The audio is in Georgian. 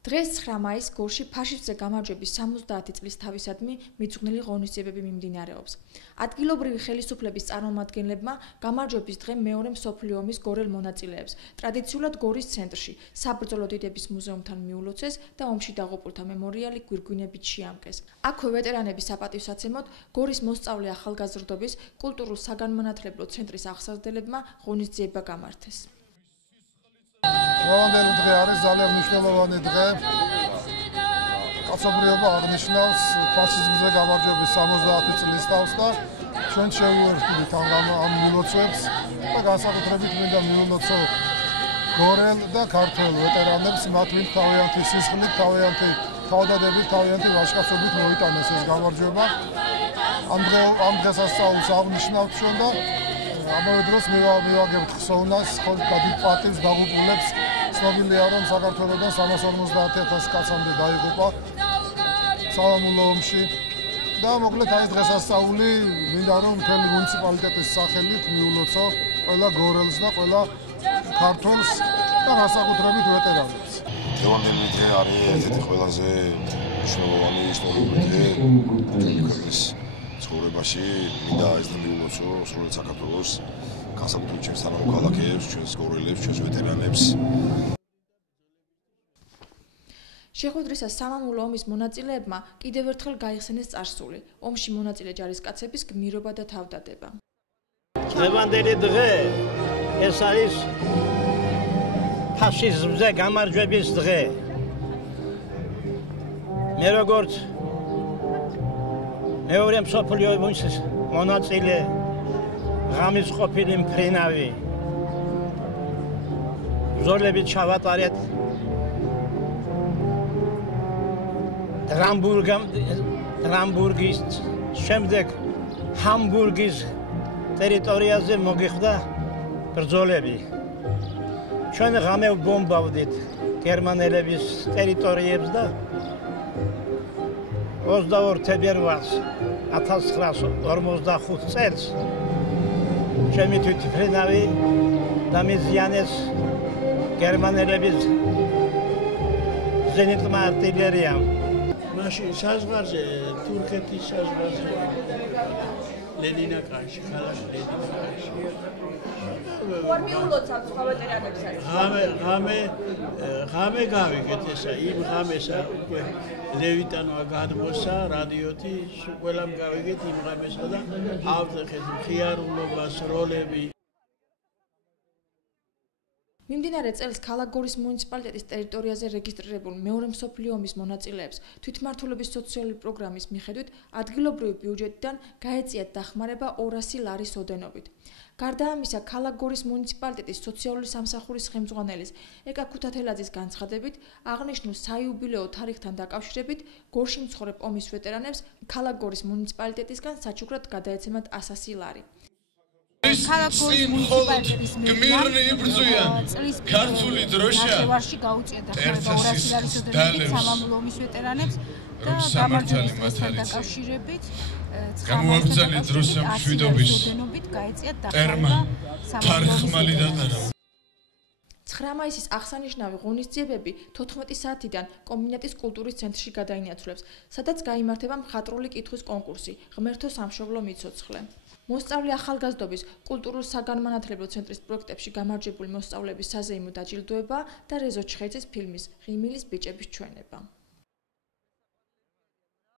დღეს 9 მაისს გორში ფაშისტზე გამარჯვების 70 წლის თავისადმი მიძღვნილი ღონისძიებები მიმდინარეობს. ადგილობრივი ხელისუფლების წარმომადგენლებმა გამარჯვების დღე მეორე მსოფლიო ომის გორელ მონაწილეებს ტრადიციულად გორის ცენტრში, საბრძოლო დიდების მუზეუმთან მიულოცეს და ომში დაღუპულთა მემორიალი გვირგვინებით შეამკეს. აქვე ვეტერანების საპატივსაცემოდ გორის მოსწავლე ახალგაზრდობის კულტურულ-საგანმანათლებლო ცენტრის აღსავსრდებლებმა ღონისძიება გამართეს. Დღევანდელი დღე არის ძალიან მნიშვნელოვანი დღე. კაცობრიობა აღნიშნავს ფაშიზმზე გამარჯვების 70 წლის თავს და ჩვენ შევუერთდით ამ მილოცვებს და განსაკუთრებით მინდა მივულოცო გორელ და ქართველ ვეტერანებს, მათ ვინც თავიანთი სისხლით, თავიანთი თავდადებით, თავიანთი ვაჟკაცობით მოიტანეს ეს გამარჯვება. ამ დღესასწაულს აღნიშნავთ ჩვენ და ამავე დროს მივაგებთ ხსოვნას და დიდ პატივს დაღუპულებს. ცნობილია, რომ საქართველოსთან 350,000 კაცამდე დაიღუპა სამამულო ომში და მოკლედ ეს დღესასწაული მინდა რომ მთელი მუნიციპალიტეტის სახელით მიულოცო ყველა გორელს და ყველა ქართველს და განსაკუთრებით ვეტერანებს. დღევანდელი დღე არის ერთ-ერთი ყველაზე მნიშვნელოვანი ისტორიული დღე ქვეყნის ცხოვრებაში. მინდა ეს დღე მიულოცო სრულად საქართველოს, განსაკუთრებით ჩვენს თანამოქალაქეებს, ჩვენს გორელებს, ჩვენს ვეტერანებს. შეხვედრისას სამამულო ომის მონაწილეებმა კიდევ ერთხელ გაიხსენეს წარსული, ომში მონაწილე ჯარისკაცების გმირობა და თავდადება. დღევანდელი დღე ეს არის ფაშიზმზე გამარჯვების დღე. მე როგორც მეორე მსოფლიო ომის მონაწილე, ღამის ყოფილი მფრინავი, ბრძოლებით ჩავატარეთ დრამბურგის შემდეგ ჰამბურგის ტერიტორიაზე მოგიხდა ბრძოლები. ჩვენ ღამე ვბომბავდით გერმანელების ტერიტორიებს და 22 თებერვალს 1945 წელს ჩემი თვითმფრინავი დამიზიანეს გერმანელების ზენიტმა артиллერიამ. მაშინ საზღვარზე, თურქეთის საზღვარზე ლენინაკაში, ქალაქ ლენინაკაში. ვარმიულოცავთ სხვა ვეტერანებსაც. ღამე გავიგეთ ესა, იმ ღამესა უკვე ლევიტანოა გადმოსა რადიოთი, ყველამ გავიგეთ იმ ღამესა და ავწეხეთ მხიარულობას, როლები. მიმდინარე წელს ქალაქ გორის მუნიციპალიტეტის ტერიტორიაზე რეგისტრირებულ მეორე მსოფლიო ომის მონაწილეებს თვითმმართველობის სოციალური პროგრამის მიხედვით ადგილობრივი ბიუჯეტიდან გაეწიათ დახმარება 200 ლარის ოდენობით. გარდა ამისა, ქალაქ გორის მუნიციპალიტეტის სოციალური სამსახურის ხელმძღვანელის ეკა ქუთათელაძის განცხადებით, აღნიშნულ საიუბილეო თარიღთან დაკავშირებით გორში მცხოვრებ ომის ვეტერანებს ქალაქ გორის მუნიციპალიტეტისგან საჩუქრად გადაეცემათ 100 ლარი. ქალაქ გორის მუნიციპალიტეტის მერია წლის ქართული დროშა ნახევარში გაუწია დახმარება 200 ლარის ოდენობით სამამულო ომის ვეტერანებს და გამარჯვების დღესთან დაკავშირებით გამოაგზავნეს დროშა მშვიდობის ოდენობით გაეწიათ დახმარება სამამულო ომის 9 მაისის აღსანიშნავი ღონისძიებები 14 საათიდან კომბინატის კულტურის ცენტრში გადაინაცვლებს, სადაც გაიმართება მხატვრული კითხვის კონკურსი „ღმერთო სამშობლო მიცოცხლე“. მოსწავლე ახალგაზრდობის კულტურულ-საგანმანათლებლო ცენტრის პროექტებში გამარჯვებული მოსწავლეების საზეიმო დაჯილდოება და რეზო ჩხეიძის ფილმის „ღიმილის ბიჭების ჩვენება“.